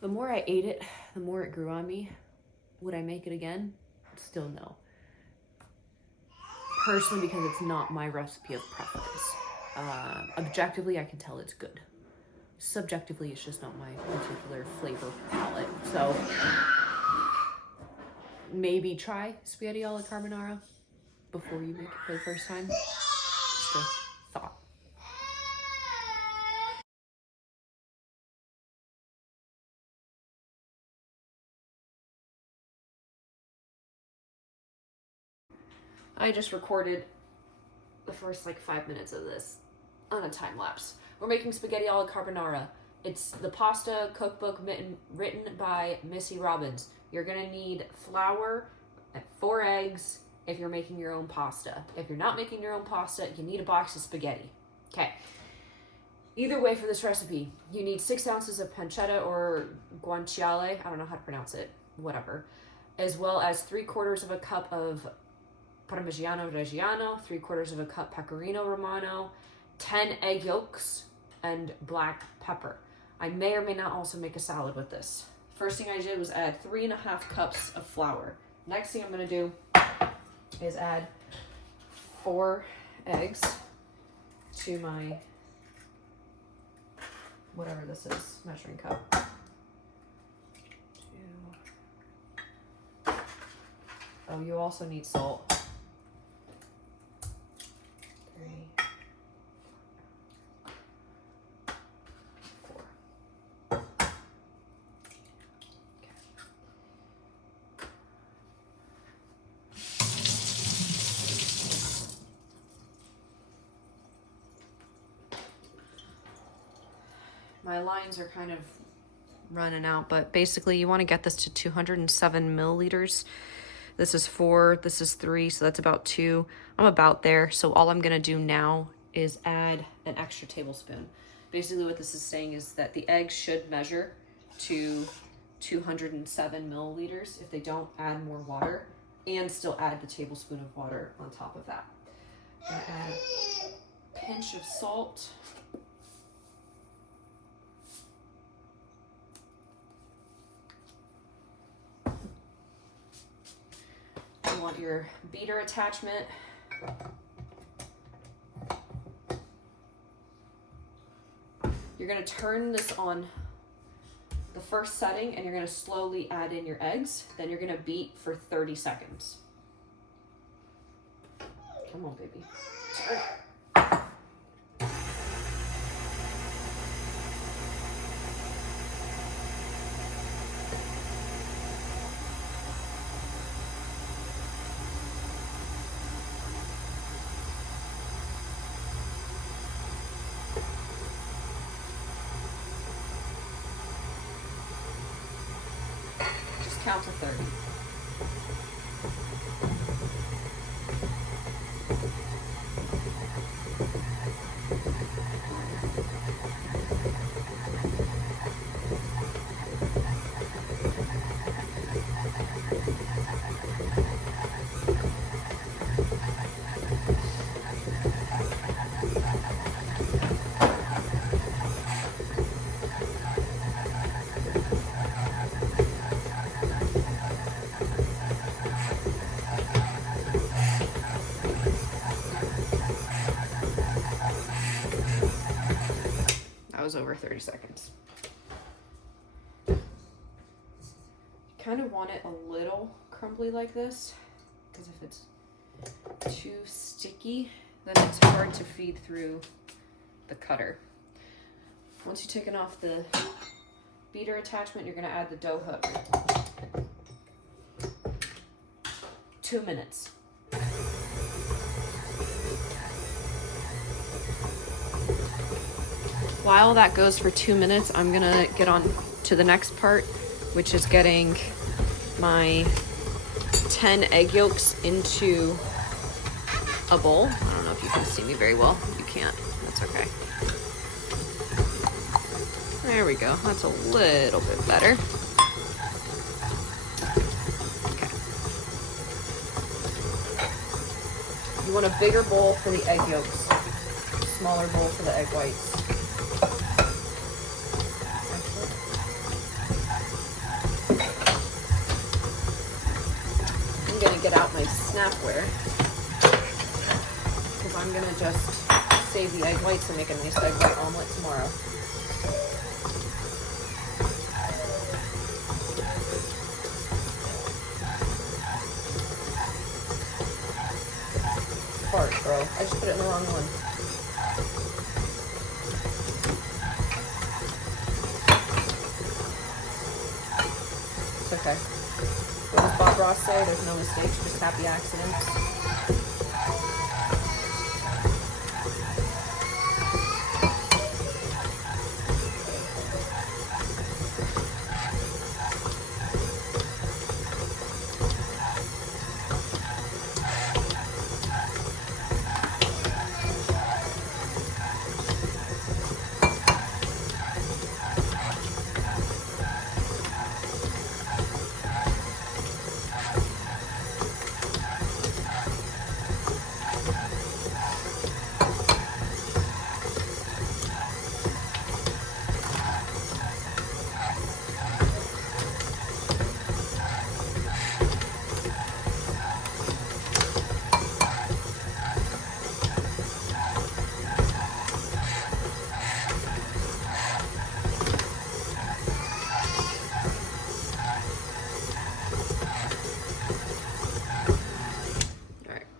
The more I ate it, the more it grew on me. Would I make it again? Still no. Personally, because it's not my recipe of preference. Objectively, I can tell it's good. Subjectively, it's just not my particular flavor palette. So maybe try spaghetti alla carbonara before you make it for the first time. Just a thought. I just recorded the first like 5 minutes of this on a time lapse. We're making spaghetti alla carbonara. It's the pasta cookbook written by Missy Robbins. You're gonna need flour, 4 eggs if you're making your own pasta. If you're not making your own pasta, you need a box of spaghetti. Okay. Either way, for this recipe, you need 6 ounces of pancetta or guanciale, I don't know how to pronounce it, whatever, as well as 3/4 of a cup of Parmigiano Reggiano, 3/4 of a cup Pecorino Romano, 10 egg yolks, and black pepper. I may or may not also make a salad with this. First thing I did was add 3.5 cups of flour. Next thing I'm gonna do is add 4 eggs to my, whatever this is, measuring cup. 2. Oh, you also need salt. 3, 4. Okay. My lines are kind of running out, but basically you want to get this to 207 milliliters. This is 4, this is 3, so that's about 2. I'm about there, so all I'm gonna do now is add an extra tablespoon. Basically what this is saying is that the eggs should measure to 207 milliliters. If they don't, add more water, and still add the tablespoon of water on top of that. I'm gonna add a pinch of salt. You want your beater attachment. You're gonna turn this on the first setting and you're gonna slowly add in your eggs. Then you're gonna beat for 30 seconds. Come on, baby. Turn. Count to 30. Over 30 seconds. You kind of want it a little crumbly like this, because if it's too sticky, then it's hard to feed through the cutter. Once you've taken off the beater attachment, you're going to add the dough hook. 2 minutes. While that goes for 2 minutes, I'm gonna get on to the next part, which is getting my 10 egg yolks into a bowl. I don't know if you can see me very well. You can't, that's okay. There we go, that's a little bit better. Okay. You want a bigger bowl for the egg yolks, smaller bowl for the egg whites. get out my snapware because I'm gonna just save the egg whites and make a nice egg white omelet tomorrow. Fart, bro. I just put it in the wrong one. It's okay. What does Bob Ross say? There's no mistakes, just happy accidents.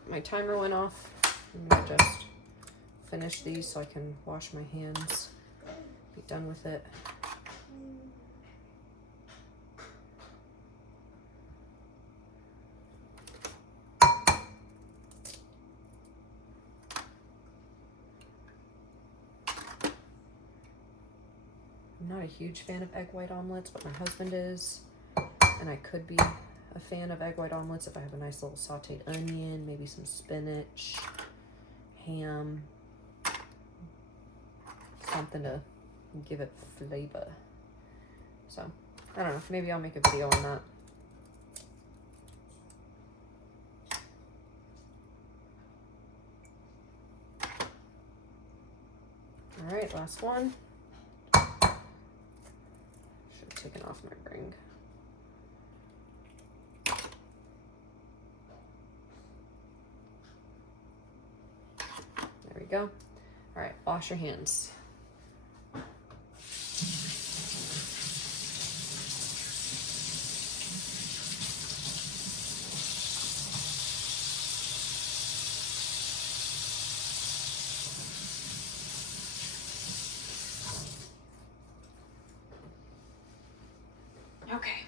My timer went off. I'm gonna just finish these so I can wash my hands, be done with it. I'm not a huge fan of egg white omelets, but my husband is, and I could be a fan of egg white omelets if I have a nice little sauteed onion, maybe some spinach, ham, something to give it flavor. So, I don't know, maybe I'll make a video on that. All right, last one. Should have taken off my ring. There we go. All right, wash your hands. Okay,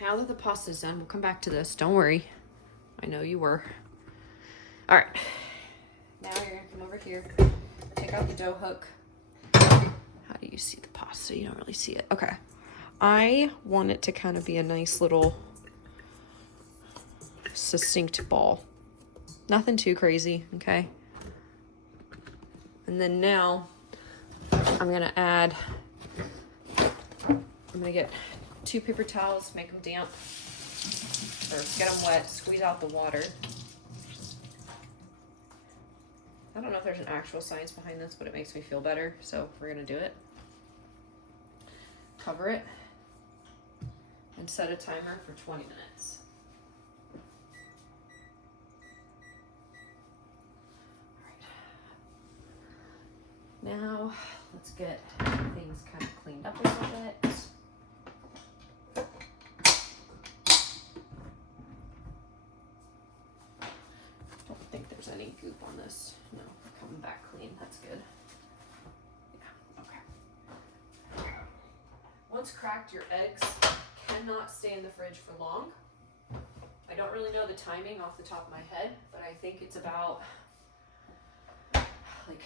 now that the pasta's done, we'll come back to this. Don't worry. I know you were. All right. Now you're gonna come over here, take out the dough hook. How do you see the pasta? You don't really see it. Okay. I want it to kind of be a nice little succinct ball. Nothing too crazy, okay? And then now I'm gonna get 2 paper towels, make them damp, or get them wet, squeeze out the water. I don't know if there's an actual science behind this, but it makes me feel better, so we're gonna do it. Cover it and set a timer for 20 minutes. All right. Now let's get things kind of cleaned up a little bit. Don't think there's any goop on this. No, coming back clean. That's good. Yeah, okay. Once cracked, your eggs cannot stay in the fridge for long. I don't really know the timing off the top of my head, but I think it's about like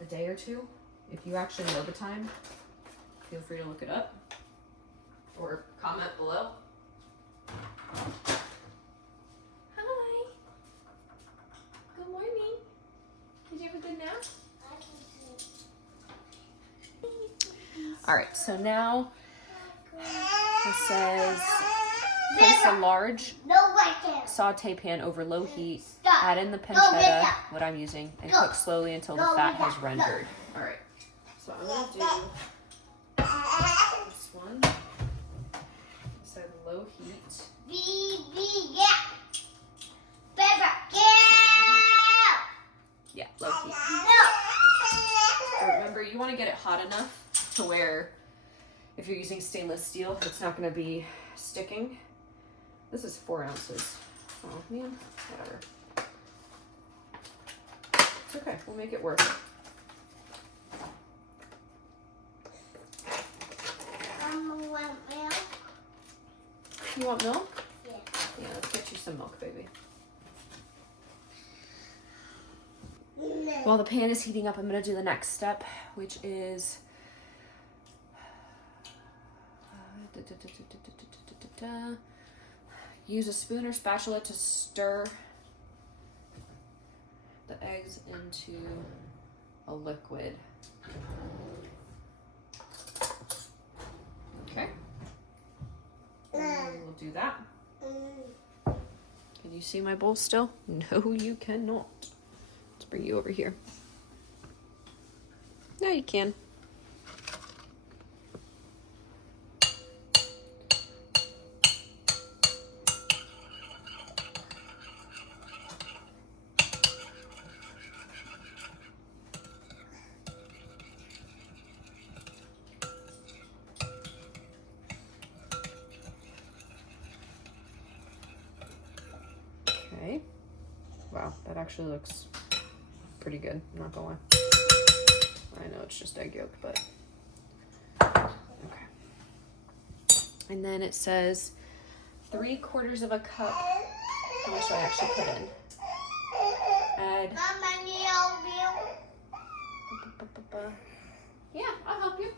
a day or two. If you actually know the time, feel free to look it up or comment below. Hi. Good morning. Did you have a good nap? All right, so now it says place a large saute pan over low heat, add in the pancetta, what I'm using, and cook slowly until the fat has rendered. All right, so I'm gonna do this one. So low heat. get it hot enough to where if you're using stainless steel, it's not going to be sticking. This is 4 ounces. Oh man, whatever. It's okay, we'll make it work. Want milk? You want milk? Yeah. Yeah, let's get you some milk, baby. No. While the pan is heating up, I'm going to do the next step, which is use a spoon or spatula to stir the eggs into a liquid. Okay. And we'll do that. Can you see my bowl still? No, you cannot. Let's bring you over here. No, you can. Okay. Wow, that actually looks pretty good, I'm not gonna lie. I know it's just egg yolk, but okay. And then it says 3/4 of a cup. How much do I actually put in? Add. Yeah, I'll help you.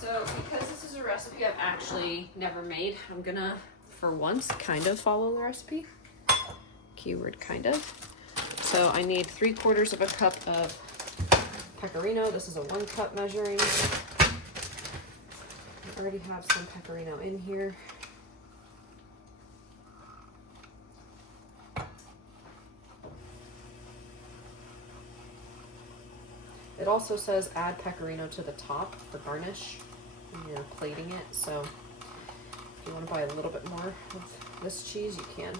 So because this is a recipe I've actually never made, I'm gonna, for once, kind of follow the recipe. Keyword kind of. So I need 3/4 of a cup of pecorino. This is a 1 cup measuring. I already have some pecorino in here. It also says add pecorino to the top for garnish when you're plating it. So if you want to buy a little bit more of this cheese, you can.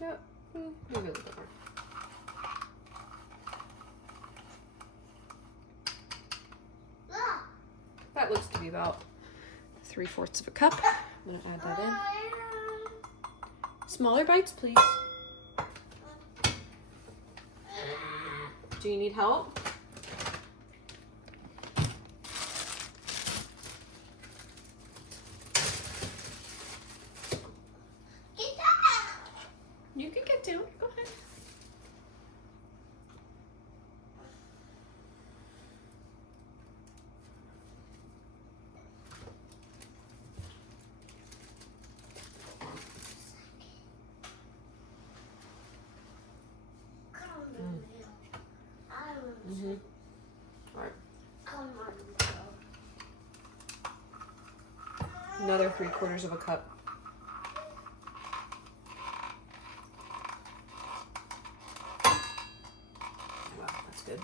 Yep, maybe a little bit more. That looks to be about 3/4 of a cup. I'm gonna add that in. Smaller bites, please. Do you need help? You can get down. Go ahead. All right. Another 3/4 of a cup. Wow, that's good.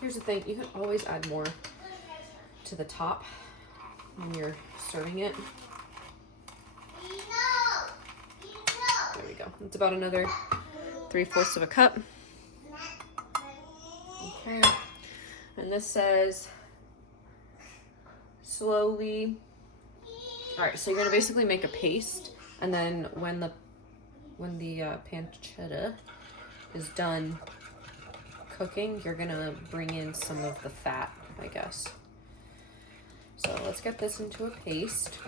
Here's the thing, you can always add more to the top when you're serving it. There we go. It's about another 3/4 of a cup. Okay. And this says slowly. All right, so you're gonna basically make a paste, and then when the pancetta is done cooking, you're gonna bring in some of the fat, I guess. So let's get this into a paste.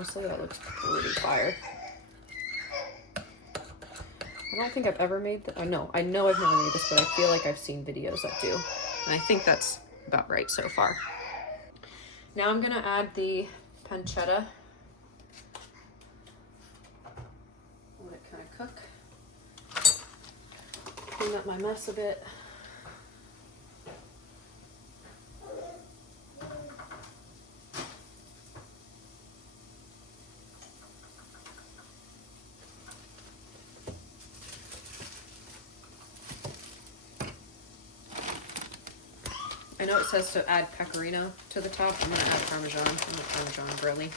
Honestly, that looks pretty fire. I don't think I've ever made I know I've never made this, but I feel like I've seen videos that do. And I think that's about right so far. Now I'm gonna add the pancetta. Let it kind of cook. Clean up my mess a bit. I know it says to add pecorino to the top. I'm gonna add Parmesan. I'm a Parmesan girly.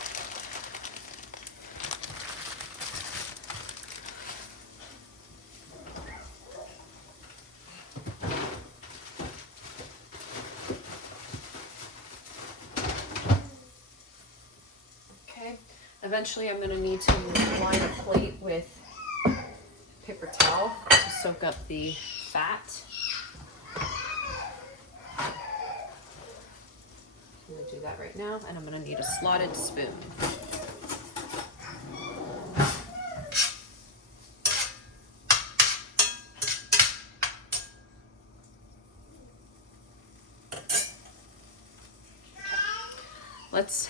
Okay. Eventually, I'm gonna need to line a plate with paper towel to soak up the fat. I'm gonna do that right now, and I'm gonna need a slotted spoon. Let's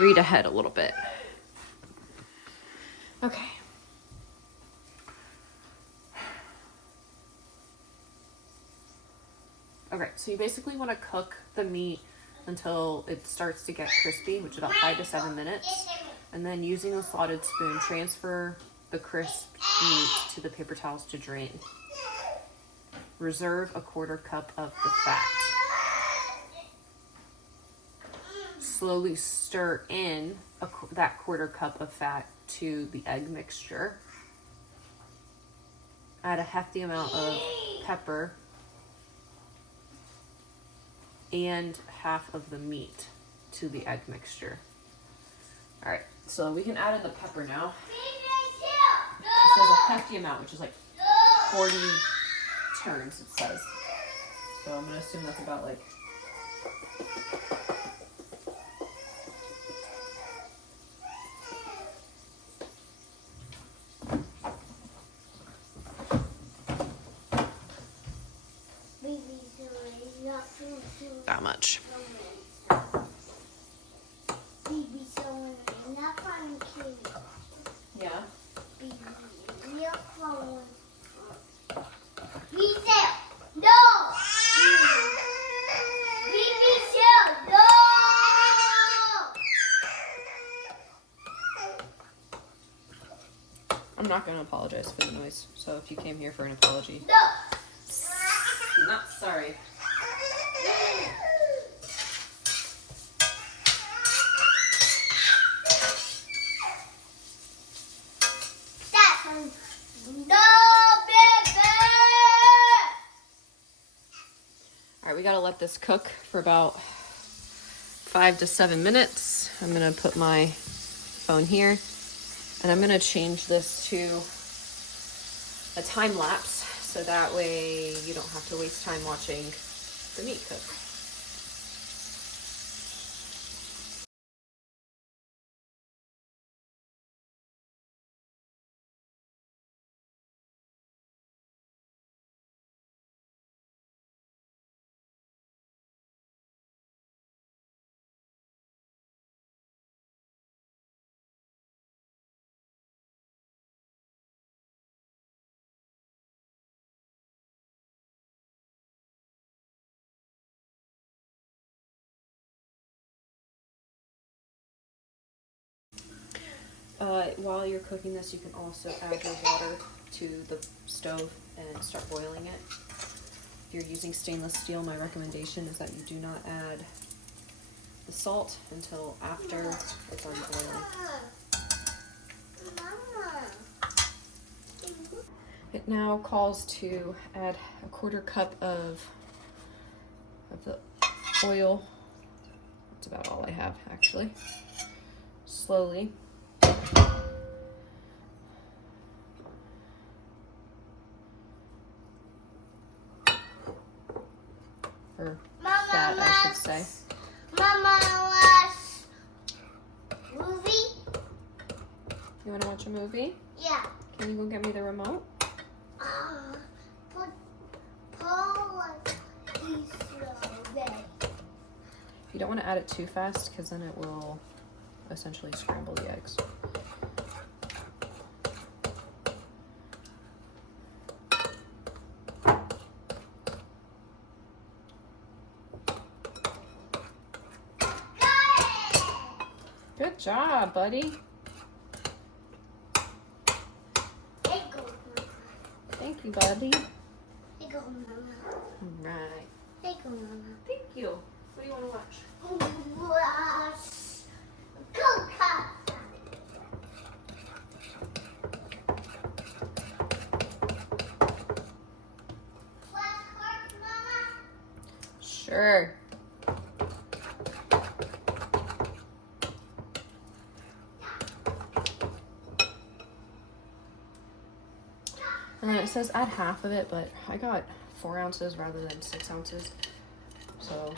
read ahead a little bit. Okay. Okay, so you basically want to cook the meat until it starts to get crispy, which is about 5 to 7 minutes. And then using a slotted spoon, transfer the crisp meat to the paper towels to drain. Reserve a 1/4 cup of the fat. Slowly stir in that 1/4 cup of fat to the egg mixture. Add a hefty amount of pepper and half of the meat to the egg mixture. All right, so we can add in the pepper now. It says a hefty amount, which is like 40 turns, it says. So I'm gonna assume that's about like that much. Yeah. I'm not going to apologize for the noise, so if you came here for an apology, I'm not sorry. All right, we got to let this cook for about 5 to 7 minutes. I'm going to put my phone here, and I'm going to change this to a time lapse, so that way you don't have to waste time watching the meat cook. While you're cooking this, you can also add your water to the stove and start boiling it. If you're using stainless steel, my recommendation is that you do not add the salt until after it's already boiling. It now calls to add a 1/4 cup of the oil. That's about all I have, actually. Slowly. Or fat, I should say. Mama, watch movie. You want to watch a movie? Yeah. Can you go get me the remote? Put Paul is ready. You don't want to add it too fast because then it will essentially scramble the eggs. Good job, buddy. Hey, go, Mama. Thank you, buddy. Hey, go, Mama. All right. Hey, go, Mama. Thank you. What do you want to watch? Coca. Sure. And then it says add half of it, but I got 4 ounces rather than 6 ounces. So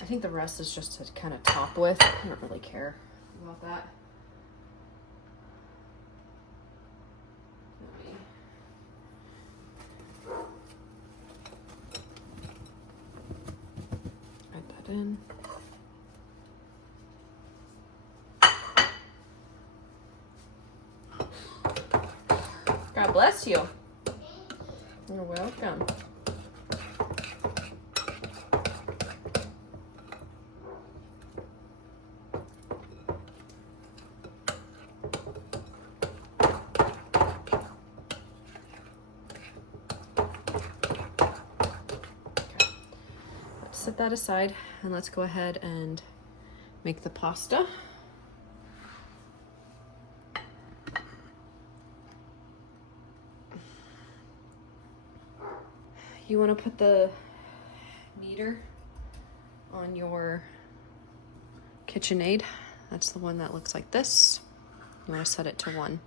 I think the rest is just to kind of top with. I don't really care about that. Add that in. God bless you. You're welcome. Set that aside and let's go ahead and make the pasta. You want to put the kneader on your KitchenAid. That's the one that looks like this. You want to set it to 1.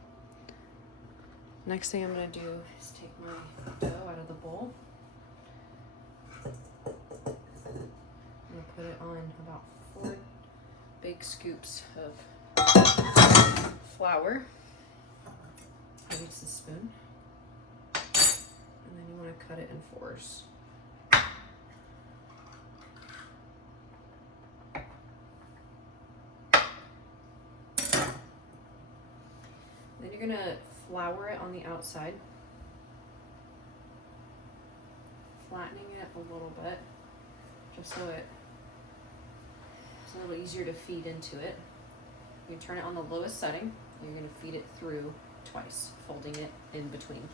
Next thing I'm going to do is take my dough out of the bowl. I'm going to put it on about 4 big scoops of flour. I use the spoon. And then you want to cut it in 4s. Then you're going to flour it on the outside, flattening it a little bit, just so it's a little easier to feed into it. You turn it on the lowest setting, and you're going to feed it through twice, folding it in between.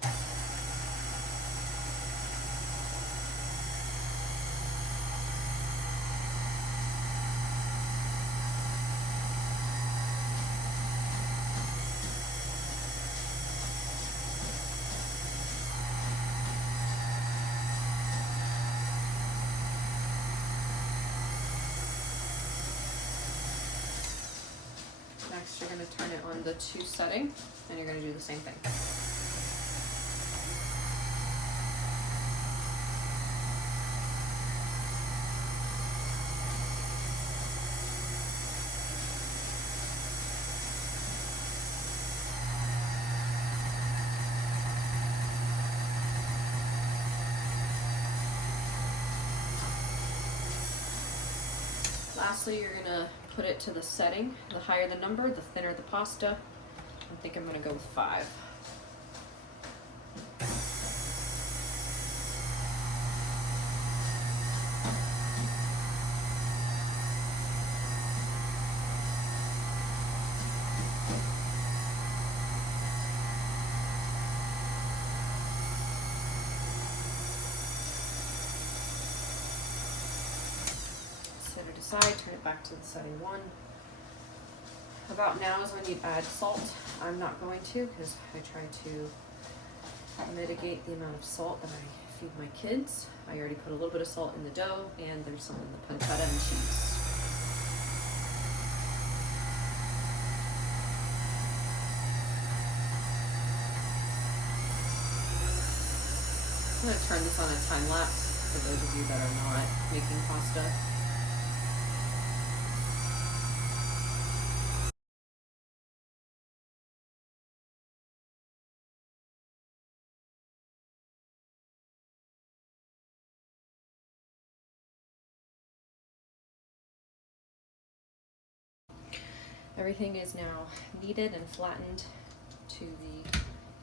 Next, you're going to turn it on the 2 setting, and you're going to do the same thing. Lastly, you're going to put it to the setting. The higher the number, the thinner the pasta. I think I'm going to go with 5. Set it aside, turn it back to the setting 1. About now is when you add salt. I'm not going to because I try to mitigate the amount of salt that I feed my kids. I already put a little bit of salt in the dough, and there's some in the pancetta and cheese. I'm going to turn this on a time lapse for those of you that are not making pasta. Everything is now kneaded and flattened to the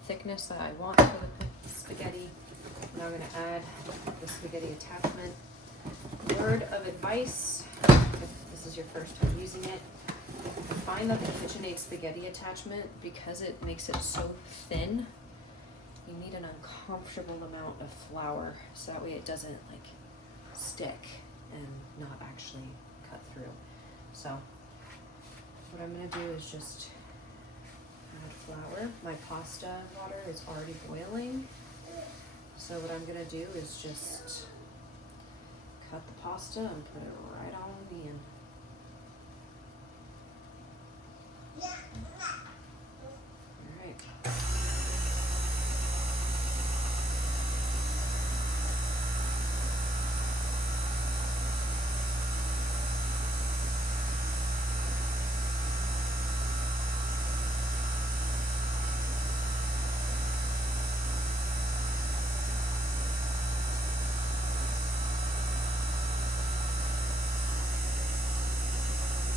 thickness that I want for the spaghetti. Now I'm going to add the spaghetti attachment. Word of advice, if this is your first time using it, I find that the KitchenAid spaghetti attachment, because it makes it so thin, you need an uncomfortable amount of flour so that way it doesn't like stick and not actually cut through. So what I'm going to do is just add flour. My pasta water is already boiling. So what I'm going to do is just cut the pasta and put it right on the end. Alright.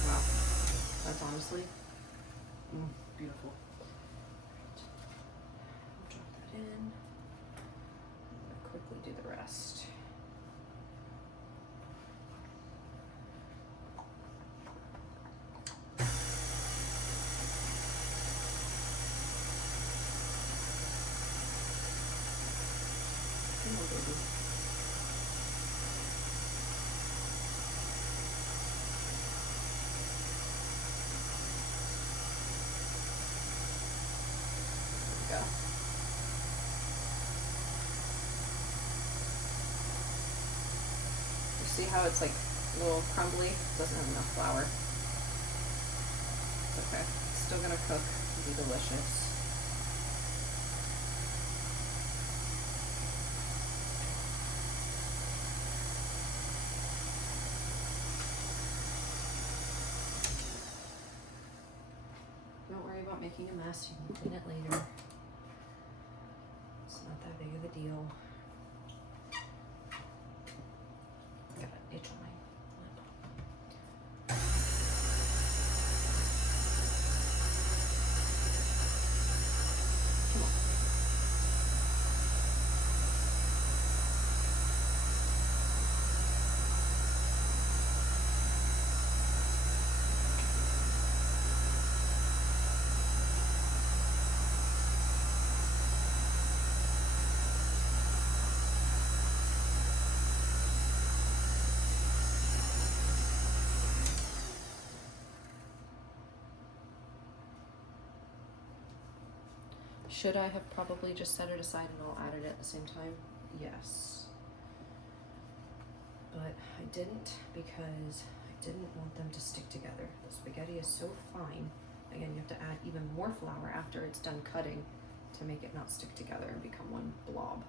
Wow. That's honestly beautiful. Right. Drop that in. Quickly do the rest. Come on, baby. Go. You see how it's like a little crumbly? Doesn't have enough flour. It's okay. It's still gonna cook and be delicious. Don't worry about making a mess. You can clean it later. It's not that big of a deal. Got an itch on my lip. Come on. Should I have probably just set it aside and I'll add it at the same time? Yes. But I didn't because I didn't want them to stick together. The spaghetti is so fine. Again, you have to add even more flour after it's done cutting to make it not stick together and become one blob.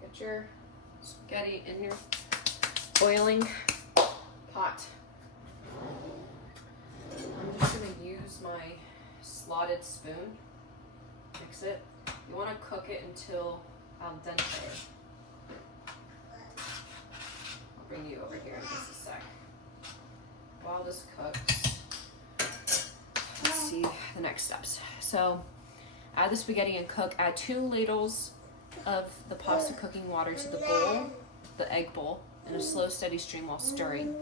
Get your spaghetti in your boiling pot. I'm just going to use my slotted spoon. Mix it. You want to cook it until al dente. I'll bring you over here in just a sec. While this cooks, let's see the next steps. So add the spaghetti and cook. Add 2 ladles of the pasta cooking water to the bowl, the egg bowl, in a slow, steady stream while stirring.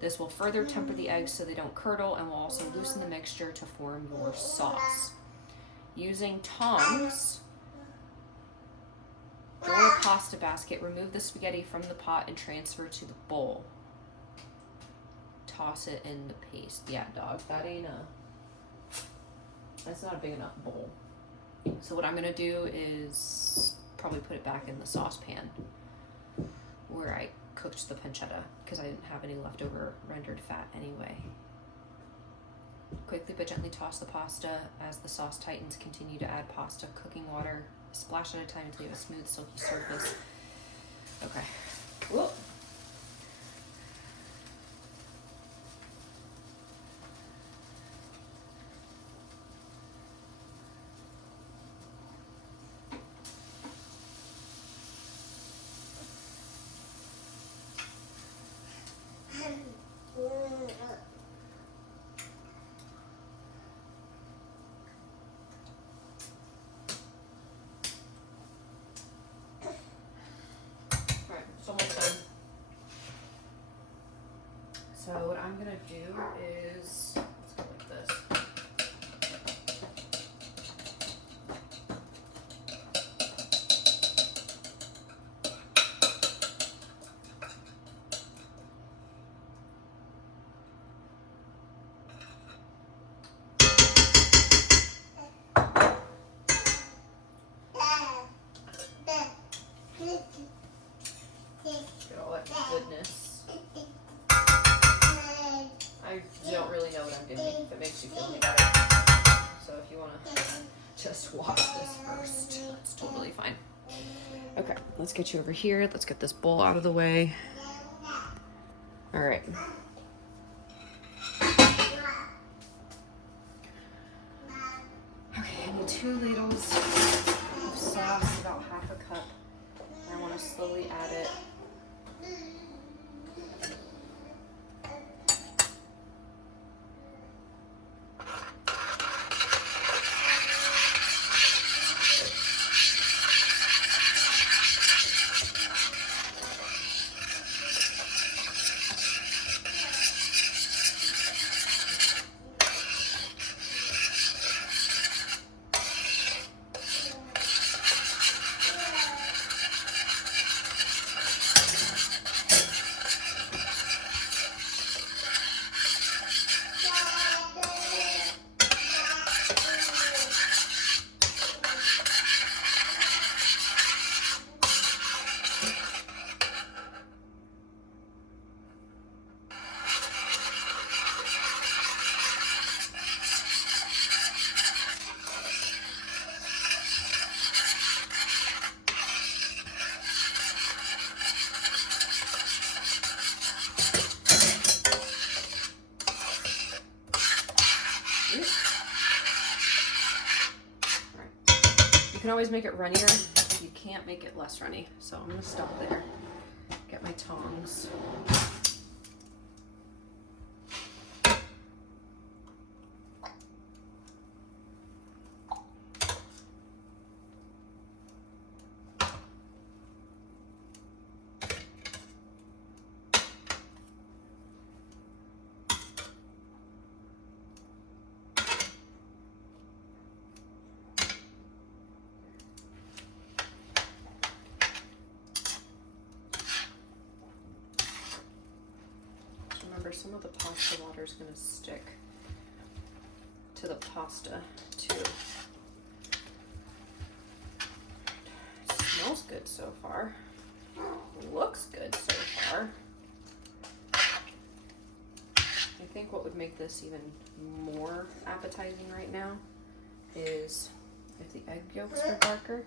This will further temper the eggs so they don't curdle and will also loosen the mixture to form your sauce. Using tongs, draw a pasta basket, remove the spaghetti from the pot and transfer to the bowl. Toss it in the paste. Yeah, dog, that's not a big enough bowl. So what I'm gonna do is probably put it back in the saucepan where I cooked the pancetta because I didn't have any leftover rendered fat anyway. Quickly but gently toss the pasta as the sauce tightens. Continue to add pasta, cooking water, a splash at a time until you have a smooth, silky surface. Okay. Whoop. Alright, it's almost done. So what I'm gonna do is, let's go like this. Get all that goodness. I don't really know what I'm doing, if it makes you feel any better. So if you want to just watch this first, that's totally fine. Okay, let's get you over here. Let's get this bowl out of the way. All right. Okay, I need 2 ladles of sauce, about half a cup. I want to slowly add it. You can always make it runnier. You can't make it less runny. So I'm gonna stop there. Get my tongs. Remember, some of the pasta water is going to stick to the pasta too. Smells good so far. Looks good so far. I think what would make this even more appetizing right now is if the egg yolks were darker.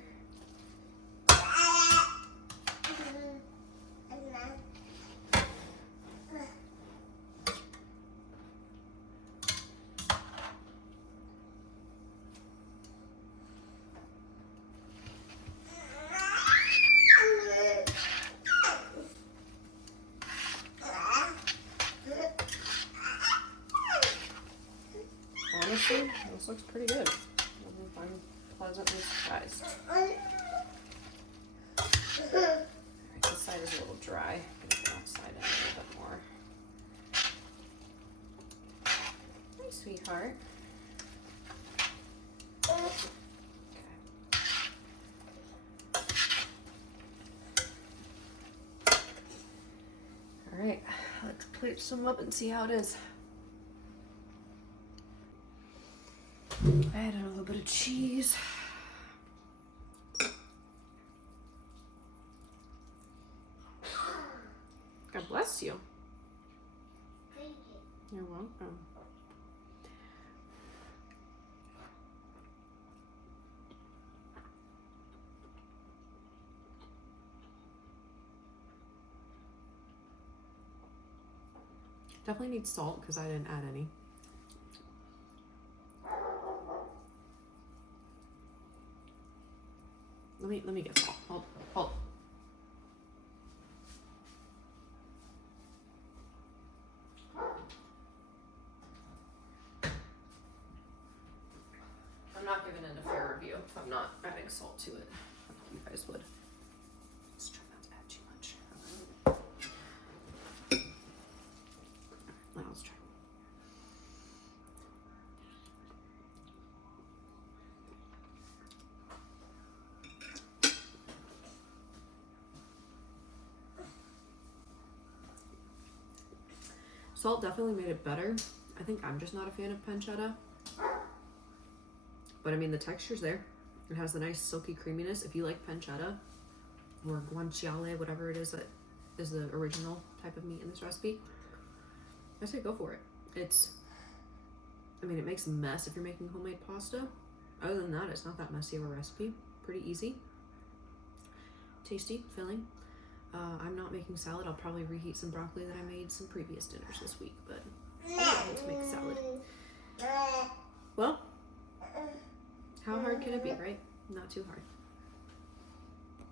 Honestly, this looks pretty good. I'm pleasantly surprised. Alright, this side is a little dry. I'm going to get outside in a little bit more. Hi, sweetheart. Okay. Alright, let's plate some up and see how it is. I added a little bit of cheese. God bless you. Thank you. You're welcome. Definitely need salt because I didn't add any. Let me get salt. Hold. I'm not giving it a fair review if I'm not adding salt to it. Like you guys would. Let's try not to add too much. Now let's try. Salt definitely made it better. I think I'm just not a fan of pancetta. But I mean, the texture's there. It has a nice silky creaminess. If you like pancetta or guanciale, whatever it is that is the original type of meat in this recipe, I say go for it. I mean, it makes a mess if you're making homemade pasta. Other than that, it's not that messy of a recipe. Pretty easy. Tasty, filling. I'm not making salad. I'll probably reheat some broccoli that I made some previous dinners this week, but I'm not able to make salad. Well, how hard can it be, right? Not too hard.